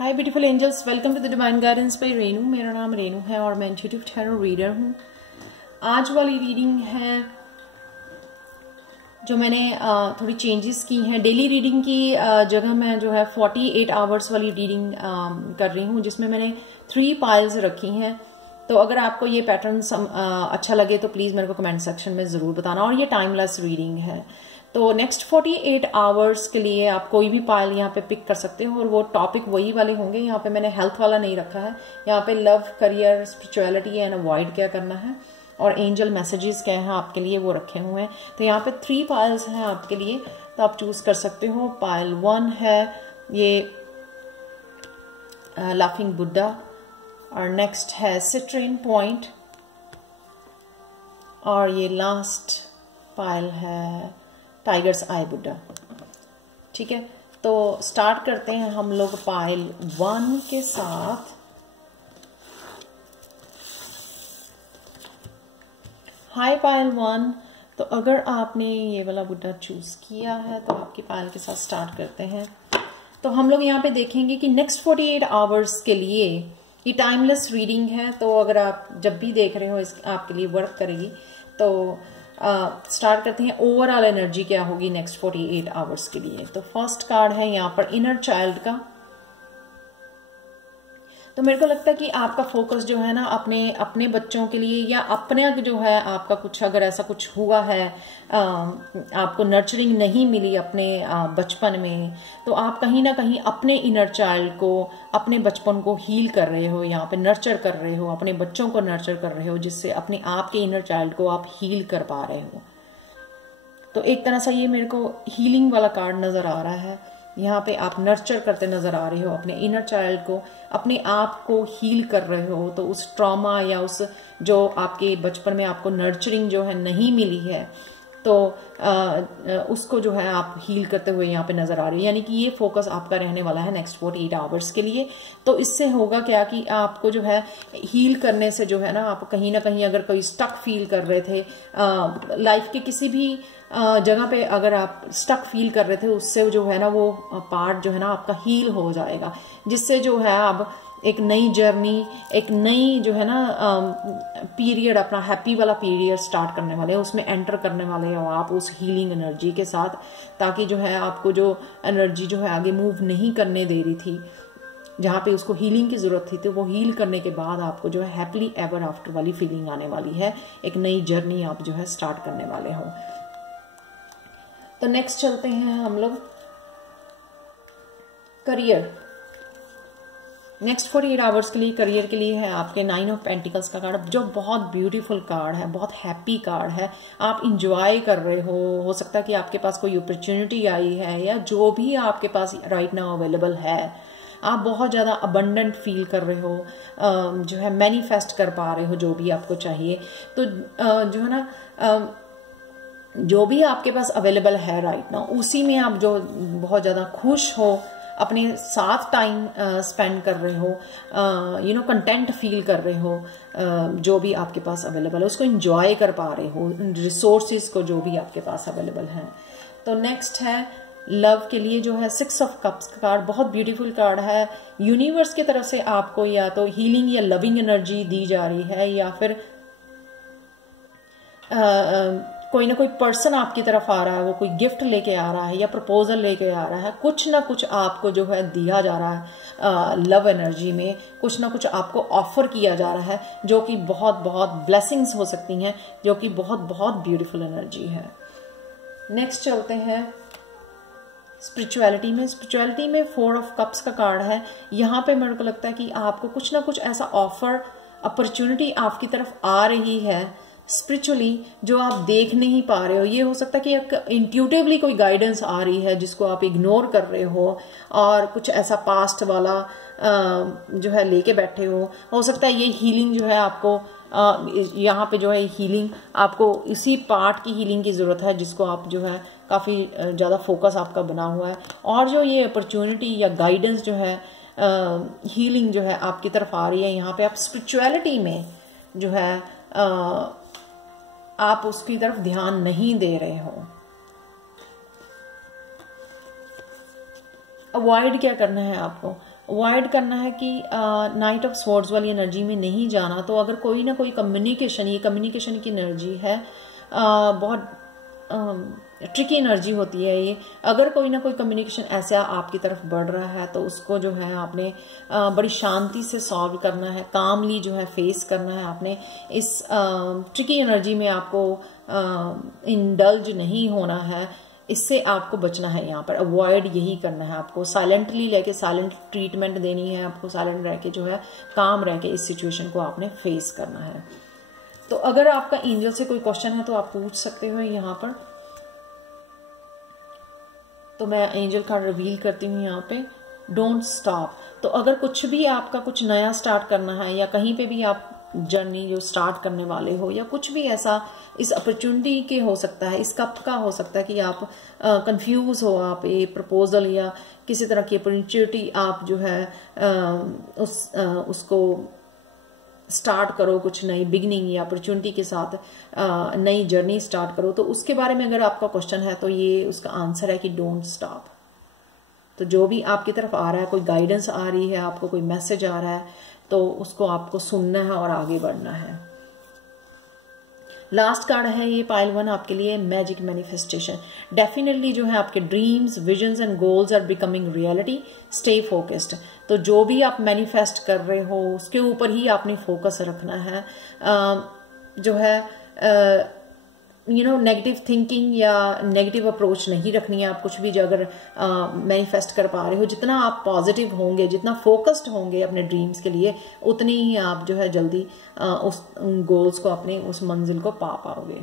Hi beautiful angels, welcome to the divine guidance by Renu. मेरा नाम रेनू है और मैं इंट्यूटिव टैरो रीडर हूँ। आज वाली रीडिंग है जो मैंने थोड़ी चेंजेस की हैं। डेली रीडिंग की जगह मैं जो है 48 आवर्स वाली रीडिंग कर रही हूँ, जिसमें मैंने 3 पाइल्स रखी हैं। तो अगर आपको ये पैटर्न अच्छा लगे तो प्लीज़ मेरे को कमेंट सेक्शन में ज़रूर बताना। और ये टाइमलेस रीडिंग है, तो नेक्स्ट 48 आवर्स के लिए आप कोई भी पायल यहाँ पे पिक कर सकते हो और वो टॉपिक वही वाले होंगे। यहाँ पे मैंने हेल्थ वाला नहीं रखा है। यहाँ पे love, career, spirituality and avoid क्या करना है और एंजल मैसेजेस क्या हैं आपके लिए, वो रखे हुए हैं। तो यहाँ पे 3 पायल्स हैं आपके लिए, तो आप चूज कर सकते हो। पायल 1 है ये लाफिंग बुद्धा, और नेक्स्ट है सिट्रेन पॉइंट, और ये लास्ट पायल है टाइगर्स आई बुद्धा। ठीक है, तो स्टार्ट करते हैं हम लोग पायल 1 के साथ। हाय पायल 1, तो अगर आपने ये वाला बुद्धा चूज किया है तो आपकी पायल के साथ स्टार्ट करते हैं। तो हम लोग यहाँ पे देखेंगे कि नेक्स्ट 48 आवर्स के लिए ये टाइमलेस रीडिंग है। तो अगर आप जब भी देख रहे हो इस आपके लिए वर्क करेगी। तो स्टार्ट करते हैं। ओवरऑल एनर्जी क्या होगी नेक्स्ट 48 आवर्स के लिए। तो फर्स्ट कार्ड है यहाँ पर इनर चाइल्ड का। तो मेरे को लगता है कि आपका फोकस जो है ना अपने बच्चों के लिए, या अपने जो है आपका कुछ अगर ऐसा कुछ हुआ है, आपको नर्चरिंग नहीं मिली अपने बचपन में, तो आप कहीं ना कहीं अपने इनर चाइल्ड को, अपने बचपन को हील कर रहे हो, यहाँ पे नर्चर कर रहे हो, अपने बच्चों को नर्चर कर रहे हो, जिससे अपने आप के इनर चाइल्ड को आप हील कर पा रहे हो। तो एक तरह से ये मेरे को हीलिंग वाला कार्ड नजर आ रहा है। यहाँ पे आप नर्चर करते नजर आ रहे हो अपने इनर चाइल्ड को, अपने आप को हील कर रहे हो। तो उस ट्रॉमा या उस जो आपके बचपन में आपको नर्चरिंग जो है नहीं मिली है, तो उसको जो है आप हील करते हुए यहाँ पे नजर आ रहे हो। यानी कि ये फोकस आपका रहने वाला है नेक्स्ट 48 आवर्स के लिए। तो इससे होगा क्या कि आपको जो है हील करने से जो है ना, आप कहीं ना कहीं अगर कोई स्टक फील कर रहे थे लाइफ के किसी भी जगह पे, अगर आप स्टक फील कर रहे थे, उससे जो है ना वो पार्ट जो है ना आपका हील हो जाएगा, जिससे जो है अब एक नई जर्नी, एक नई जो है ना पीरियड, अपना हैप्पी वाला पीरियड स्टार्ट करने वाले हैं, उसमें एंटर करने वाले हो आप उस हीलिंग एनर्जी के साथ। ताकि जो है आपको जो एनर्जी जो है आगे मूव नहीं करने दे रही थी, जहाँ पे उसको हीलिंग की जरूरत थी, तो वो हील करने के बाद आपको जो है हैप्पीली एवर आफ्टर वाली फीलिंग आने वाली है। एक नई जर्नी आप जो है स्टार्ट करने वाले हो। तो नेक्स्ट चलते हैं हम लोग करियर। नेक्स्ट 48 आवर्स के लिए करियर के लिए है आपके 9 ऑफ पेंटिकल्स का कार्ड, जो बहुत ब्यूटीफुल कार्ड है, बहुत हैप्पी कार्ड है। आप इंजॉय कर रहे हो सकता है कि आपके पास कोई अपॉर्चुनिटी आई है, या जो भी आपके पास राइट नाउ अवेलेबल है, आप बहुत ज़्यादा अबंडेंट फील कर रहे हो, जो है मैनिफेस्ट कर पा रहे हो जो भी आपको चाहिए। तो जो है ना जो भी आपके पास अवेलेबल है राइट नाउ, उसी में आप जो बहुत ज़्यादा खुश हो, अपने साथ टाइम स्पेंड कर रहे हो, कंटेंट फील कर रहे हो, जो भी आपके पास अवेलेबल है उसको एंजॉय कर पा रहे हो, रिसोर्सेज को जो भी आपके पास अवेलेबल है। तो नेक्स्ट है लव के लिए जो है 6 ऑफ कप्स का कार्ड, बहुत ब्यूटीफुल कार्ड है। यूनिवर्स की तरफ से आपको या तो हीलिंग या लविंग एनर्जी दी जा रही है, या फिर कोई ना कोई पर्सन आपकी तरफ आ रहा है, वो कोई गिफ्ट लेके आ रहा है या प्रपोजल लेके आ रहा है। कुछ ना कुछ आपको जो है दिया जा रहा है लव एनर्जी में, कुछ ना कुछ आपको ऑफर किया जा रहा है, जो कि बहुत बहुत ब्लेसिंग्स हो सकती हैं, जो कि बहुत बहुत ब्यूटीफुल एनर्जी है। नेक्स्ट चलते हैं स्पिरिचुअलिटी में। स्पिरिचुअलिटी में 4 ऑफ कप्स का कार्ड है। यहाँ पे मेरे को लगता है कि आपको कुछ ना कुछ ऐसा ऑफर, अपॉर्चुनिटी आपकी तरफ आ रही है स्पिरिचुअली, जो आप देख नहीं पा रहे हो। ये हो सकता है कि एक इंट्यूटिवली कोई गाइडेंस आ रही है जिसको आप इग्नोर कर रहे हो, और कुछ ऐसा पास्ट वाला जो है लेके बैठे हो सकता है ये हीलिंग जो है आपको यहाँ पे जो है हीलिंग आपको इसी पार्ट की हीलिंग की जरूरत है, जिसको आप जो है काफी ज्यादा फोकस आपका बना हुआ है। और जो ये अपॉर्चुनिटी या गाइडेंस जो है, हीलिंग जो है आपकी तरफ आ रही है, यहाँ पे आप स्पिरिचुअलिटी में जो है आप उसकी तरफ ध्यान नहीं दे रहे हो। अवॉइड क्या करना है आपको, अवॉइड करना है कि नाइट ऑफ स्वॉर्ड्स वाली एनर्जी में नहीं जाना। तो अगर कोई ना कोई कम्युनिकेशन की एनर्जी है, बहुत ट्रिकी एनर्जी होती है ये। अगर कोई ना कोई कम्युनिकेशन ऐसा आपकी तरफ बढ़ रहा है तो उसको जो है आपने बड़ी शांति से सॉल्व करना है, कामली जो है फेस करना है आपने। इस ट्रिकी एनर्जी में आपको इंडल्ज नहीं होना है, इससे आपको बचना है। यहाँ पर अवॉइड यही करना है आपको, साइलेंटली लेके साइलेंट ट्रीटमेंट देनी है आपको, साइलेंट रह के जो है काम रह के इस सिचुएशन को आपने फेस करना है। तो अगर आपका एंजल से कोई क्वेश्चन है तो आप पूछ सकते हो यहाँ पर। तो मैं एंजल कार्ड रिवील करती हूँ यहाँ पे, डोंट स्टॉप। तो अगर कुछ भी आपका कुछ नया स्टार्ट करना है या कहीं पे भी आप जर्नी जो स्टार्ट करने वाले हो या कुछ भी ऐसा इस अपॉर्चुनिटी के हो सकता है, इस कप का हो सकता है कि आप कंफ्यूज हो, आप ये प्रपोजल या किसी तरह की अपॉर्चुनिटी आप जो है उसको स्टार्ट करो, कुछ नई बिगनिंग या अपॉर्चुनिटी के साथ नई जर्नी स्टार्ट करो। तो उसके बारे में अगर आपका क्वेश्चन है तो ये उसका आंसर है कि डोंट स्टॉप। तो जो भी आपकी तरफ आ रहा है, कोई गाइडेंस आ रही है, आपको कोई मैसेज आ रहा है, तो उसको आपको सुनना है और आगे बढ़ना है। लास्ट कार्ड है ये पाइल 1 आपके लिए, मैजिक मैनिफेस्टेशन। डेफिनेटली जो है आपके dreams, visions and goals are becoming reality, stay focused. तो जो भी आप मैनिफेस्ट कर रहे हो उसके ऊपर ही आपने फोकस रखना है। जो है नेगेटिव थिंकिंग या नेगेटिव अप्रोच नहीं रखनी है। आप कुछ भी जो अगर मैनिफेस्ट कर पा रहे हो, जितना आप पॉजिटिव होंगे, जितना फोकस्ड होंगे अपने ड्रीम्स के लिए, उतनी ही आप जो है जल्दी उस गोल्स को, अपने उस मंजिल को पा पाओगे,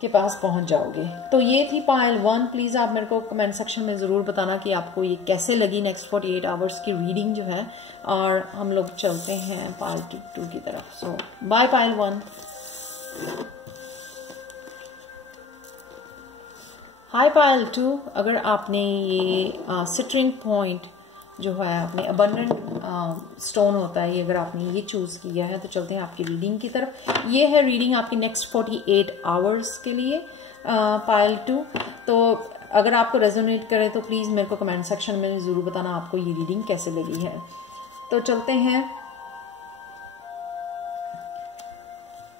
के पास पहुंच जाओगे। तो ये थी पायल 1। प्लीज आप मेरे को कमेंट सेक्शन में जरूर बताना कि आपको ये कैसे लगी नेक्स्ट 48 आवर्स की रीडिंग जो है। और हम लोग चलते हैं पायल 2 की तरफ। सो बाय पायल 1। हाय पायल 2। अगर आपने ये सिट्रिंग पॉइंट जो है अपने अबंडेंट स्टोन होता है, ये अगर आपने ये चूज किया है तो चलते हैं आपकी रीडिंग की तरफ। ये है रीडिंग आपकी नेक्स्ट 48 आवर्स के लिए पायल 2। तो अगर आपको रेजोनेट करे तो प्लीज मेरे को कमेंट सेक्शन में जरूर बताना आपको ये रीडिंग कैसे लगी है। तो चलते हैं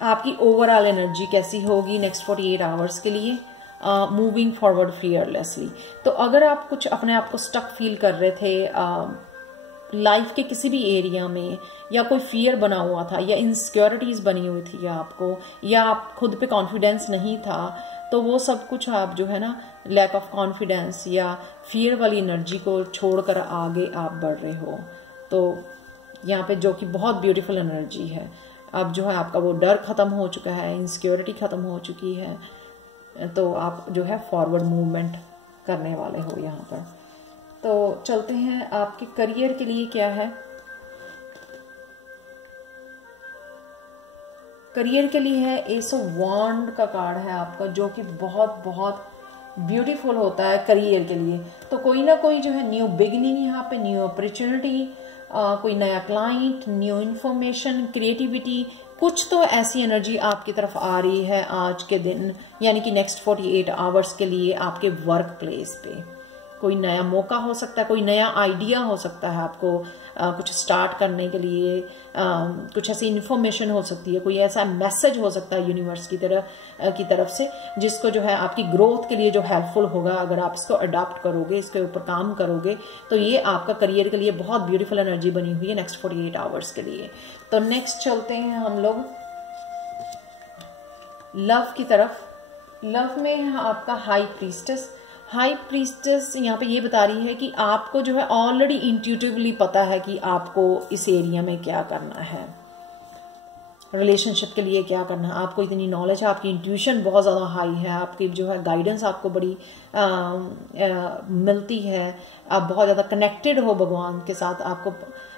आपकी ओवरऑल एनर्जी कैसी होगी नेक्स्ट 48 आवर्स के लिए, मूविंग फॉरवर्ड फियरलेसली। तो अगर आप कुछ अपने आप को स्टक फील कर रहे थे लाइफ के किसी भी एरिया में, या कोई फियर बना हुआ था, या इनसिक्योरिटीज बनी हुई थी आपको, या आप खुद पे कॉन्फिडेंस नहीं था, तो वो सब कुछ आप जो है ना लैक ऑफ कॉन्फिडेंस या फियर वाली एनर्जी को छोड़कर आगे आप बढ़ रहे हो। तो यहाँ पे जो कि बहुत ब्यूटीफुल एनर्जी है, अब जो है आपका वो डर खत्म हो चुका है, इनसिक्योरिटी खत्म हो चुकी है, तो आप जो है फॉरवर्ड मूवमेंट करने वाले हो यहाँ पर। तो चलते हैं आपके करियर के लिए क्या है। करियर के लिए है एस ऑफ वॉन्ड का कार्ड है आपका, जो कि बहुत बहुत ब्यूटीफुल होता है करियर के लिए। तो कोई ना कोई जो है न्यू बिगिनिंग यहाँ पे, न्यू अपॉर्चुनिटी, कोई नया क्लाइंट, न्यू इंफॉर्मेशन, क्रिएटिविटी, कुछ तो ऐसी एनर्जी आपकी तरफ आ रही है आज के दिन, यानी कि नेक्स्ट 48 आवर्स के लिए आपके वर्क प्लेस पे। कोई नया मौका हो सकता है, कोई नया आइडिया हो सकता है आपको कुछ स्टार्ट करने के लिए, कुछ ऐसी इन्फॉर्मेशन हो सकती है, कोई ऐसा मैसेज हो सकता है यूनिवर्स की तरफ से, जिसको जो है आपकी ग्रोथ के लिए जो हेल्पफुल होगा। अगर आप इसको अडॉप्ट करोगे, इसके ऊपर काम करोगे, तो ये आपका करियर के लिए बहुत ब्यूटीफुल एनर्जी बनी हुई है नेक्स्ट 48 आवर्स के लिए। तो नेक्स्ट चलते हैं हम लोग लव की तरफ। लव में है आपका हाई प्रीस्टेस। हाई प्रीस्टेस यहाँ पे ये बता रही है कि आपको जो है ऑलरेडी इंट्यूटिवली पता है कि आपको इस एरिया में क्या करना है, रिलेशनशिप के लिए क्या करना है। आपको इतनी नॉलेज है, आपकी इंट्यूशन बहुत ज़्यादा हाई है, आपकी जो है गाइडेंस आपको बड़ी मिलती है, आप बहुत ज़्यादा कनेक्टेड हो भगवान के साथ, आपको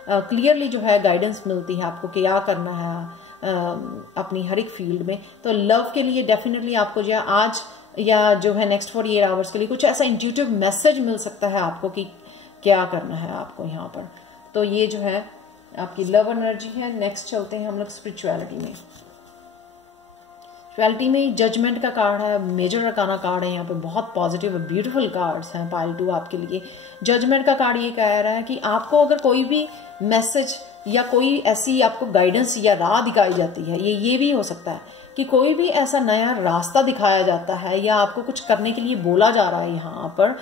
क्लियरली जो है गाइडेंस मिलती है आपको क्या करना है अपनी हर एक फील्ड में। तो लव के लिए डेफिनेटली आपको जो है आज या जो है नेक्स्ट 48 आवर्स के लिए कुछ ऐसा इंट्यूटिव मैसेज मिल सकता है आपको कि क्या करना है आपको यहाँ पर। तो ये जो है आपकी लव एनर्जी है। नेक्स्ट चलते हैं हम लोग स्पिरिचुअलिटी में। डुअलिटी में जजमेंट का कार्ड है, मेजर अरकाना कार्ड है, यहाँ पे बहुत पॉजिटिव और ब्यूटीफुल कार्ड्स हैं पाइल 2 आपके लिए। जजमेंट का कार्ड ये कह रहा है कि आपको अगर कोई भी मैसेज या कोई ऐसी आपको गाइडेंस या राह दिखाई जाती है, ये भी हो सकता है कि कोई भी ऐसा नया रास्ता दिखाया जाता है या आपको कुछ करने के लिए बोला जा रहा है, यहाँ पर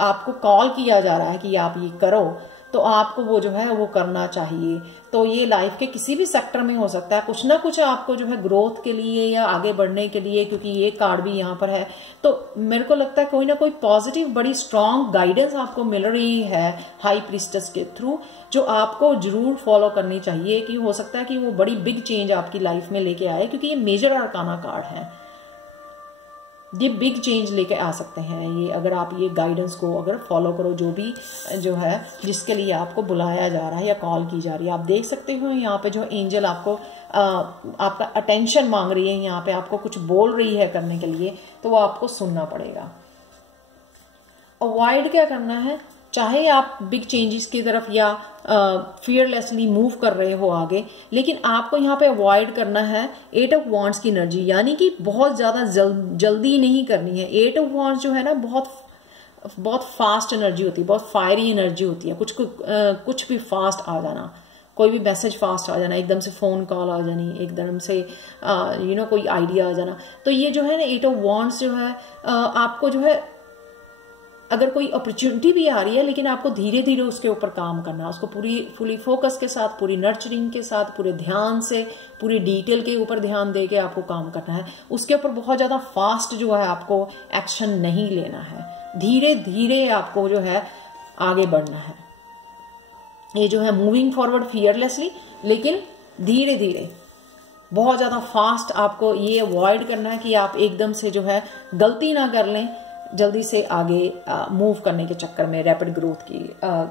आपको कॉल किया जा रहा है कि आप ये करो, तो आपको वो जो है वो करना चाहिए। तो ये लाइफ के किसी भी सेक्टर में हो सकता है, कुछ ना कुछ आपको जो है ग्रोथ के लिए या आगे बढ़ने के लिए, क्योंकि ये कार्ड भी यहाँ पर है, तो मेरे को लगता है कोई ना कोई पॉजिटिव बड़ी स्ट्रांग गाइडेंस आपको मिल रही है हाई प्रीस्टेस के थ्रू, जो आपको जरूर फॉलो करनी चाहिए। कि हो सकता है कि वो बड़ी बिग चेंज आपकी लाइफ में लेके आए, क्योंकि ये मेजर अरकाना कार्ड है, ये बिग चेंज लेके आ सकते हैं ये, अगर आप ये गाइडेंस को अगर फॉलो करो, जो भी जो है जिसके लिए आपको बुलाया जा रहा है या कॉल की जा रही है। आप देख सकते हो यहाँ पे जो एंजल आपको आपका अटेंशन मांग रही है, यहाँ पे आपको कुछ बोल रही है करने के लिए, तो वो आपको सुनना पड़ेगा। अवॉइड क्या करना है, चाहे आप बिग चेंजेस की तरफ या फियरलेसली मूव कर रहे हो आगे, लेकिन आपको यहाँ पे अवॉइड करना है 8 ऑफ वांड्स की एनर्जी, यानी कि बहुत ज्यादा जल्दी नहीं करनी है। 8 ऑफ वांड्स जो है ना बहुत फास्ट एनर्जी होती है, बहुत फायरी एनर्जी होती है, कुछ भी फास्ट आ जाना, कोई भी मैसेज फास्ट आ जाना, एकदम से फोन कॉल आ जानी, एकदम से कोई आइडिया आ जाना। तो ये जो है ना 8 ऑफ वांड्स जो है आपको जो है अगर कोई अपॉर्चुनिटी भी आ रही है, लेकिन आपको धीरे धीरे उसके ऊपर काम करना है, उसको फुली फोकस के साथ, पूरी नर्चरिंग के साथ, पूरे ध्यान से, पूरी डिटेल के ऊपर ध्यान दे के आपको काम करना है। उसके ऊपर बहुत ज्यादा फास्ट जो है आपको एक्शन नहीं लेना है, धीरे धीरे आपको जो है आगे बढ़ना है। ये जो है मूविंग फॉरवर्ड फियरलेसली, लेकिन धीरे धीरे, बहुत ज्यादा फास्ट आपको ये अवॉइड करना है कि आप एकदम से जो है गलती ना कर लें, जल्दी से आगे मूव करने के चक्कर में, रैपिड ग्रोथ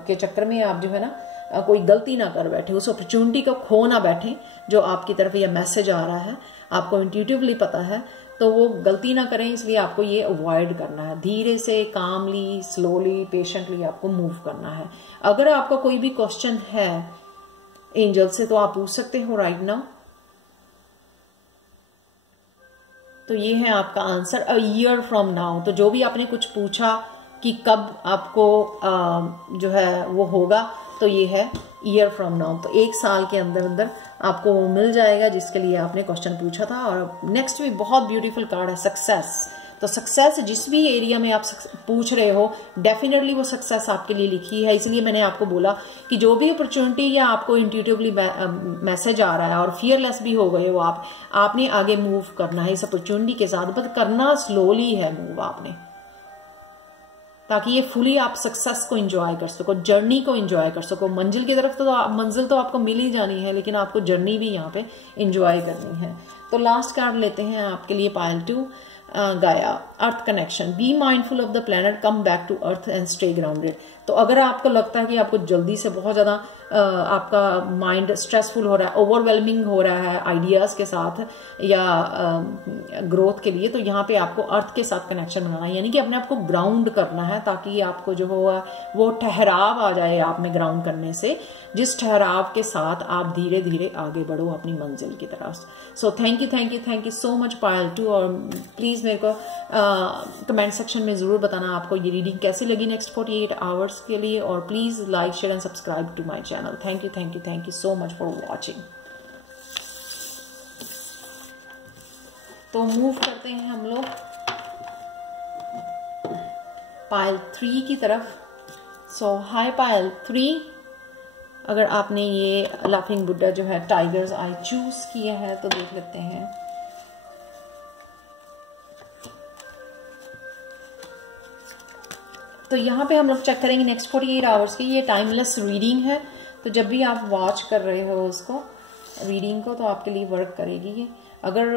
के चक्कर में आप जो है ना कोई गलती ना कर बैठे, उस अपॉर्चुनिटी को खो ना बैठे जो आपकी तरफ ये मैसेज आ रहा है, आपको इंट्यूटिवली पता है, तो वो गलती ना करें। इसलिए आपको ये अवॉइड करना है, धीरे से, कामली, स्लोली, पेशेंटली आपको मूव करना है। अगर आपका कोई भी क्वेश्चन है एंजल से तो आप पूछ सकते हो राइट नाउ। तो ये है आपका answer, a year from now. तो जो भी आपने कुछ पूछा कि कब आपको जो है वो होगा, तो ये है ईयर फ्रॉम नाउ। तो 1 साल के अंदर अंदर आपको वो मिल जाएगा जिसके लिए आपने क्वेश्चन पूछा था। और नेक्स्ट भी बहुत ब्यूटीफुल कार्ड है, सक्सेस। तो सक्सेस जिस भी एरिया में आप पूछ रहे हो, डेफिनेटली वो सक्सेस आपके लिए लिखी है। इसलिए मैंने आपको बोला कि जो भी अपॉर्चुनिटी या आपको इंट्यूटिवली मैसेज आ रहा है और फियरलेस भी हो गए हो आपने आगे मूव करना है इस अपॉर्चुनिटी के साथ, बट करना स्लोली है मूव आपने, ताकि ये फुली आप सक्सेस को एंजॉय कर सको, जर्नी को एंजॉय कर सको। मंजिल की तरफ तो मंजिल तो आपको मिल ही जानी है, लेकिन आपको जर्नी भी यहाँ पे एंजॉय करनी है। तो लास्ट कार्ड लेते हैं आपके लिए Payal 2, Gaia, earth connection. Be mindful of the planet, come back to earth and stay grounded. तो अगर आपको लगता है कि आपको जल्दी से बहुत ज्यादा आपका माइंड स्ट्रेसफुल हो रहा है, ओवरवेलमिंग हो रहा है आइडियाज के साथ या ग्रोथ के लिए, तो यहाँ पे आपको अर्थ के साथ कनेक्शन बनाना है, यानी कि अपने आप को ग्राउंड करना है, ताकि आपको जो हो वो ठहराव आ जाए आप में ग्राउंड करने से, जिस ठहराव के साथ आप धीरे धीरे आगे बढ़ो अपनी मंजिल की तरफ। So thank you so much Payal 2। और प्लीज मेरे को कमेंट सेक्शन में जरूर बताना आपको ये रीडिंग कैसी लगी नेक्स्ट 48 आवर्स के लिए। और please like, share and subscribe to my channel. Thank you so much for watching. तो मूव करते हैं हम लोग पायल 3 की तरफ। सो हाय पायल 3, अगर आपने ये लाफिंग बुद्धा जो है टाइगर्स आई चूज किया है तो देख लेते हैं। तो यहाँ पे हम लोग चेक करेंगे नेक्स्ट 48 आवर्स की। ये टाइमलेस रीडिंग है, तो जब भी आप वॉच कर रहे हो उसको रीडिंग को, तो आपके लिए वर्क करेगी ये। अगर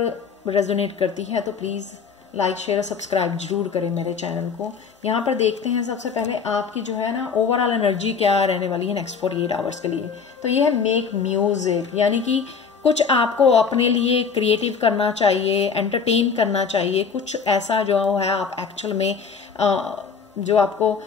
रेजोनेट करती है तो प्लीज लाइक, शेयर, सब्सक्राइब जरूर करें मेरे चैनल को। यहाँ पर देखते हैं सबसे पहले आपकी जो है ना ओवरऑल एनर्जी क्या रहने वाली है नेक्स्ट 48 आवर्स के लिए। तो ये है मेक म्यूजिक, यानी कि कुछ आपको अपने लिए क्रिएटिव करना चाहिए, एंटरटेन करना चाहिए, कुछ ऐसा जो है आप एक्चुअल में जो आपको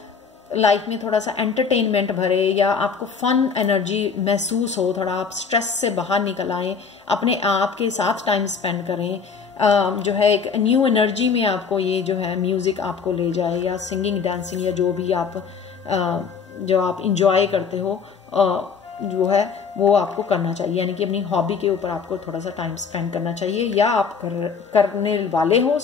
लाइफ में थोड़ा सा एंटरटेनमेंट भरे या आपको फन एनर्जी महसूस हो, थोड़ा आप स्ट्रेस से बाहर निकल आए, अपने आप के साथ टाइम स्पेंड करें, जो है एक न्यू एनर्जी में आपको ये जो है म्यूजिक आपको ले जाए, या सिंगिंग, डांसिंग, या जो भी आप जो आप इंजॉय करते हो जो है वो आपको करना चाहिए। यानी कि अपनी हॉबी के ऊपर आपको थोड़ा सा टाइम स्पेंड करना चाहिए, या आप करने वाले हो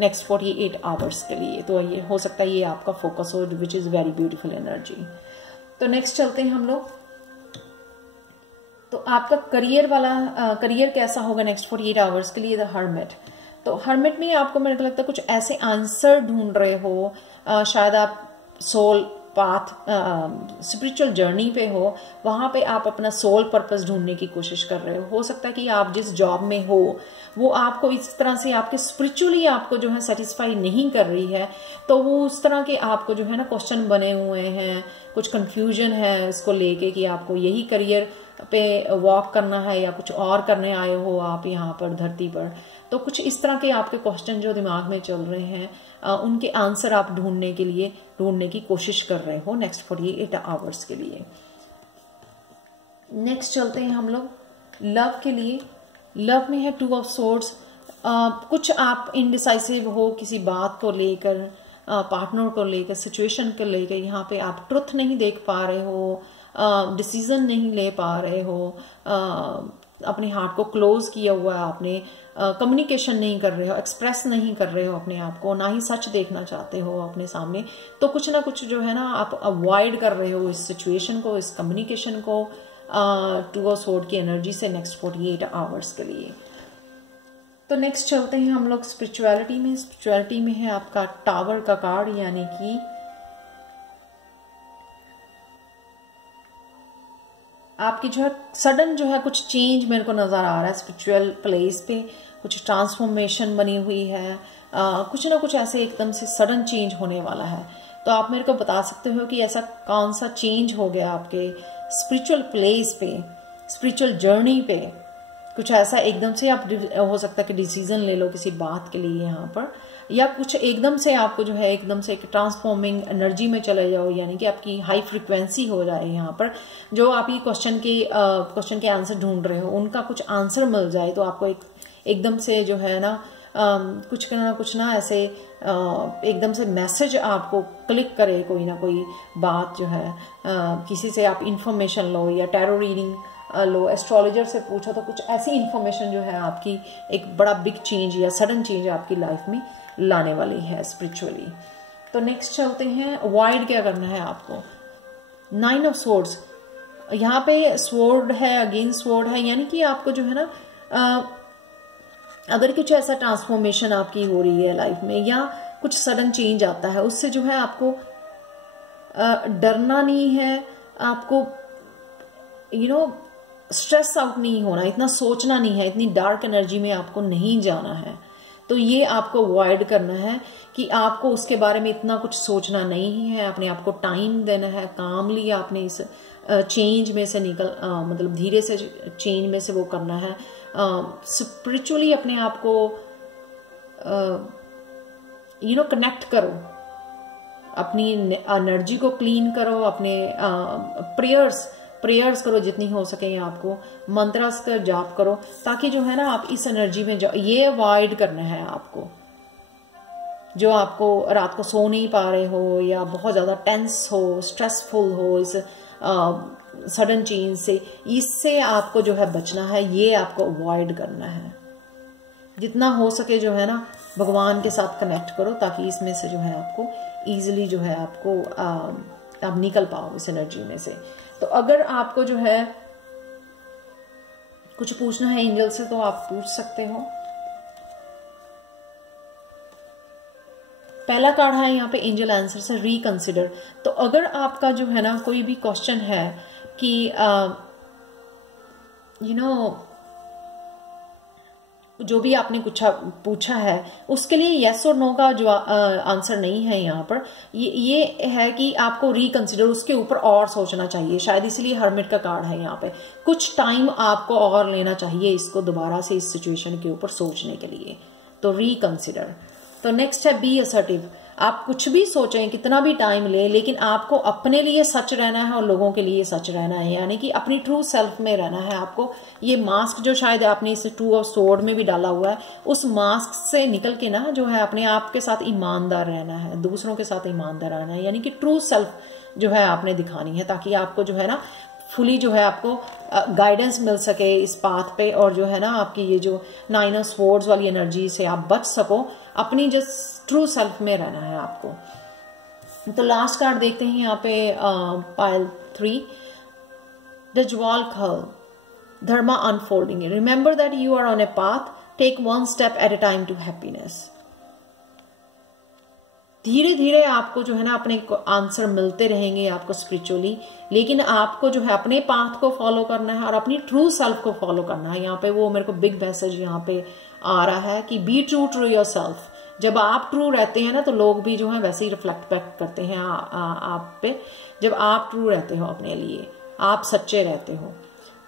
नेक्स्ट 48 आवर्स के लिए। तो ये हो सकता है ये आपका फोकस हो, which is very beautiful energy. तो नेक्स्ट चलते हैं हम लोग। तो आपका करियर कैसा होगा नेक्स्ट 48 आवर्स के लिए? The hermit. तो हर्मिट में आपको मेरे को लगता है कुछ ऐसे आंसर ढूंढ रहे हो, शायद आप सोल पाथ स्पिरिचुअल जर्नी पे हो, वहां पे आप अपना सोल पर्पस ढूंढने की कोशिश कर रहे हो सकता है कि आप जिस जॉब में हो वो आपको इस तरह से आपके स्पिरिचुअली आपको जो है सेटिस्फाई नहीं कर रही है, तो वो उस तरह के आपको जो है ना क्वेश्चन बने हुए हैं, कुछ कंफ्यूजन है इसको लेके कि आपको यही करियर पे वॉक करना है या कुछ और करने आए हो आप यहाँ पर धरती पर। तो कुछ इस तरह के आपके क्वेश्चन जो दिमाग में चल रहे हैं, उनके आंसर आप ढूंढने की कोशिश कर रहे हो नेक्स्ट 48 आवर्स के लिए। नेक्स्ट चलते हैं हम लोग लव के लिए। लव में है 2 ऑफ सोर्ड्स। कुछ आप इनडिसाइसिव हो किसी बात को लेकर, पार्टनर को लेकर, सिचुएशन को लेकर, यहाँ पे आप ट्रुथ नहीं देख पा रहे हो, डिसीजन नहीं ले पा रहे हो, अपने हार्ट को क्लोज किया हुआ है आपने, कम्युनिकेशन नहीं कर रहे हो, एक्सप्रेस नहीं कर रहे हो अपने आप को, ना ही सच देखना चाहते हो अपने सामने। तो कुछ ना कुछ जो है ना आप अवॉइड कर रहे हो इस सिचुएशन को, इस कम्युनिकेशन को 2 ऑफ सोर्ड की एनर्जी से नेक्स्ट 48 आवर्स के लिए। तो नेक्स्ट चलते हैं हम लोग स्पिरिचुअलिटी में। स्पिरिचुअलिटी में है आपका टावर का कार्ड, यानी कि आपकी जो है सडन जो है कुछ चेंज मेरे को नजर आ रहा है स्पिरिचुअल प्लेस पे, कुछ ट्रांसफॉर्मेशन बनी हुई है, कुछ ना कुछ ऐसे एकदम से सडन चेंज होने वाला है। तो आप मेरे को बता सकते हो कि ऐसा कौन सा चेंज हो गया आपके स्पिरिचुअल प्लेस पे, स्पिरिचुअल जर्नी पे। कुछ ऐसा एकदम से आप हो सकता है कि डिसीजन ले लो किसी बात के लिए यहाँ पर, या कुछ एकदम से आपको जो है एकदम से एक ट्रांसफॉर्मिंग एनर्जी में चले जाओ, यानी कि आपकी हाई फ्रिक्वेंसी हो जाए यहाँ पर। जो आप ये क्वेश्चन के आंसर ढूंढ रहे हो उनका कुछ आंसर मिल जाए, तो आपको एकदम से जो है ना कुछ ना ऐसे एकदम से मैसेज आपको क्लिक करे, कोई ना कोई बात जो है, किसी से आप इंफॉर्मेशन लो या टैरो रीडिंग लो, एस्ट्रोलॉजर से पूछो, तो कुछ ऐसी इंफॉर्मेशन जो है आपकी एक बड़ा बिग चेंज या सडन चेंज आपकी लाइफ में लाने वाली है स्पिरिचुअली। तो नेक्स्ट चलते हैं अवॉइड क्या करना है आपको। 9 ऑफ सोर्ड्स, यहाँ पे स्वॉर्ड है, अगेंस्ट स्वॉर्ड है, यानी कि आपको जो है ना अगर कुछ ऐसा ट्रांसफॉर्मेशन आपकी हो रही है लाइफ में या कुछ सडन चेंज आता है, उससे जो है आपको डरना नहीं है, आपको स्ट्रेस आउट नहीं होना, इतना सोचना नहीं है, इतनी डार्क एनर्जी में आपको नहीं जाना है। तो ये आपको अवॉइड करना है कि आपको उसके बारे में इतना कुछ सोचना नहीं है, अपने आप को टाइम देना है, कामली आपने इस चेंज में से मतलब धीरे से चेंज में से वो करना है। स्पिरिचुअली अपने आप को कनेक्ट करो, अपनी एनर्जी को क्लीन करो, अपने प्रेयर्स करो जितनी हो सके, आपको मंत्रास का जाप करो, ताकि जो है ना आप इस एनर्जी में जाओ। ये अवॉइड करना है आपको, जो आपको रात को सो नहीं पा रहे हो या बहुत ज्यादा टेंस हो, स्ट्रेसफुल हो इस सडन चेंज से, इससे आपको जो है बचना है, ये आपको अवॉइड करना है। जितना हो सके जो है ना भगवान के साथ कनेक्ट करो, ताकि इसमें से जो है आपको इजीली जो है आपको आप निकल पाओ इस एनर्जी में से। तो अगर आपको जो है कुछ पूछना है एंजल से तो आप पूछ सकते हो। पहला कार्ड है यहाँ पे एंजल आंसर से रिकंसिडर। तो अगर आपका जो है ना कोई भी क्वेश्चन है कि जो भी आपने कुछ पूछा है उसके लिए यस और नो का जो आंसर नहीं है यहाँ पर, ये है कि आपको रिकंसिडर, उसके ऊपर और सोचना चाहिए, शायद इसलिए हर्मिट का कार्ड है यहाँ पे। कुछ टाइम आपको और लेना चाहिए इसको दोबारा से इस सिचुएशन के ऊपर सोचने के लिए, तो रिकंसिडर। तो नेक्स्ट है बी असर्टिव। आप कुछ भी सोचें, कितना भी टाइम ले, लेकिन आपको अपने लिए सच रहना है और लोगों के लिए सच रहना है, यानी कि अपनी ट्रू सेल्फ में रहना है आपको। ये मास्क जो शायद आपने इसे टू ऑफ सोर्ड में भी डाला हुआ है, उस मास्क से निकल के ना जो है अपने आप के साथ ईमानदार रहना है, दूसरों के साथ ईमानदार रहना है, यानी कि ट्रू सेल्फ जो है आपने दिखानी है, ताकि आपको जो है ना फुली जो है आपको गाइडेंस मिल सके इस पाथ पे, और जो है ना आपकी ये जो 9 ऑफ स्वॉर्ड्स वाली एनर्जी से आप बच सको, अपनी जस्ट ट्रू सेल्फ में रहना है आपको। तो लास्ट कार्ड देखते हैं यहाँ पे पाइल 3, द ज्वाल खल, dharma unfolding. Remember that you are on a path, take one step at a time to happiness. धीरे धीरे आपको जो है ना अपने आंसर मिलते रहेंगे आपको स्पिरिचुअली, लेकिन आपको जो है अपने पाथ को फॉलो करना है और अपनी ट्रू सेल्फ को फॉलो करना है। यहाँ पे वो मेरे को बिग मैसेज यहाँ पे आ रहा है कि be true to yourself. जब आप ट्रू रहते हैं ना तो लोग भी जो है वैसे ही रिफ्लेक्ट बैक करते हैं आप पे, जब आप ट्रू रहते हो अपने लिए, आप सच्चे रहते हो।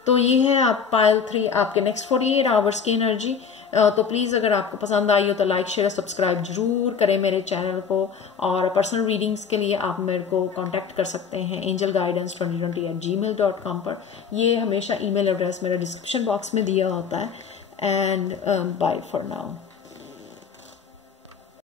तो ये है आप पाइल 3 आपके नेक्स्ट 48 आवर्स की एनर्जी। तो प्लीज़ अगर आपको पसंद आई हो तो लाइक शेयर सब्सक्राइब जरूर करें मेरे चैनल को, और पर्सनल रीडिंग्स के लिए आप मेरे को कांटेक्ट कर सकते हैं angelguidance2020@gmail.com पर। ये हमेशा ईमेल एड्रेस मेरा डिस्क्रिप्शन बॉक्स में दिया होता है। And bye for now.